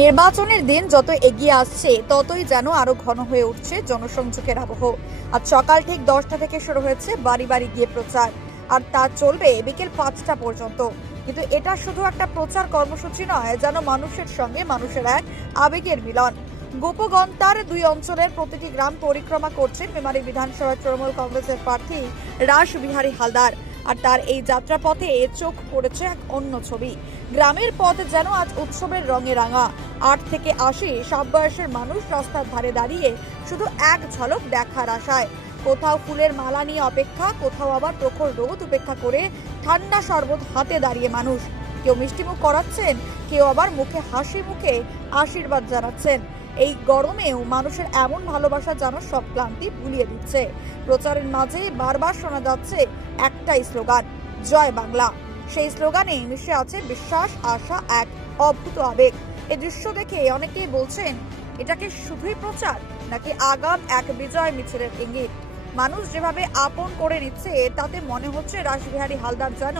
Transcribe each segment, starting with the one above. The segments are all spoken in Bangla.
নির্বাচনের দিন যত এগিয়ে আসছে ততই যেন আরো ঘন হয়ে উঠছে জনসংযোগের আবহ। আজ সকাল ঠিক 10টা থেকে শুরু হয়েছে বাড়ি বাড়ি গিয়ে প্রচার, আর তা চলবে বিকেল 5টা পর্যন্ত। কিন্তু এটা শুধু একটা প্রচার কর্মসূচি নয়, যেন মানুষের সঙ্গে মানুষের এক আবেগের মিলন। গোপগন্তার দুই অঞ্চলের প্রতিটি গ্রাম পরিক্রমা করছেন মেমারি বিধানসভার তৃণমূল কংগ্রেসের প্রার্থী রাসবিহারী হালদার। আর তার এই যাত্রাপথে চোখ পড়েছে এক অন্য ছবি। গ্রামের পথ যেন আজ উৎসবের রঙে রাঙা। 8 থেকে 80 সব বয়সের মানুষ রাস্তার ধারে দাঁড়িয়ে শুধু এক ঝলক দেখার আশায়। কোথাও ফুলের মালা নিয়ে অপেক্ষা, কোথাও আবার প্রখর রোদ উপেক্ষা করে ঠান্ডা শরবত হাতে দাঁড়িয়ে মানুষ। কেউ মিষ্টিমুখ করাচ্ছেন, কেউ আবার মুখে হাসি মুখে আশীর্বাদ জানাচ্ছেন। এই গরমেও মানুষের এমন ভালোবাসা যেন সব ক্লান্তি ভুলিয়ে দিচ্ছে। প্রচারের মাঝে বারবার শোনা যাচ্ছে একটাই স্লোগান, জয় বাংলা। সেই স্লোগানে মিশে আছে বিশ্বাস, আশা, এক অদ্ভুত আবেগ। এই দৃশ্য দেখে অনেকেই বলছেন, এটাকে শুধুই প্রচার নাকি আগাম এক বিজয় মিছিলের ইঙ্গিত। মানুষ যেভাবে আপন করে নিচ্ছে তাতে মনে হচ্ছে রাসবিহারী হালদার যেন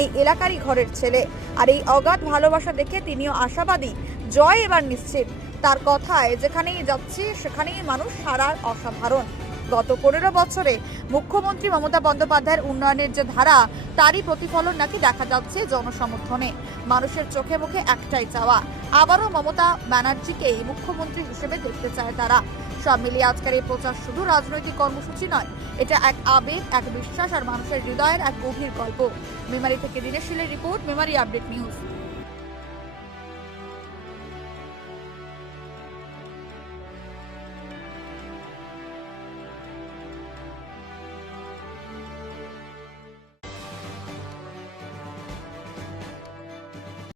এই এলাকারই ঘরের ছেলে। আর এই অগাধ ভালোবাসা দেখে তিনিও আশাবাদী, জয় এবার নিশ্চিত। তার কথায় যেখানেই যাচ্ছে সেখানেই মানুষ সারার অসাধারণ। গত 15 বছরে মুখ্যমন্ত্রী মমতা বন্দ্যোপাধ্যায়ের উন্নয়নের যে ধারা, তারই প্রতিফলন নাকি দেখা যাচ্ছে জনসমর্থনে। মানুষের চোখে মুখে একটাই চাওয়া, আবারও মমতা ব্যানার্জিকেই মুখ্যমন্ত্রী হিসেবে দেখতে চায় তারা। সব মিলিয়ে আজকের এই প্রচার শুধু রাজনৈতিক কর্মসূচি নয়, এটা এক আবেগ, এক বিশ্বাস আর মানুষের হৃদয়ের এক গভীর গল্প। মেমারি থেকে দিনেশ শীলের রিপোর্ট, মেমারি আপডেট নিউজ।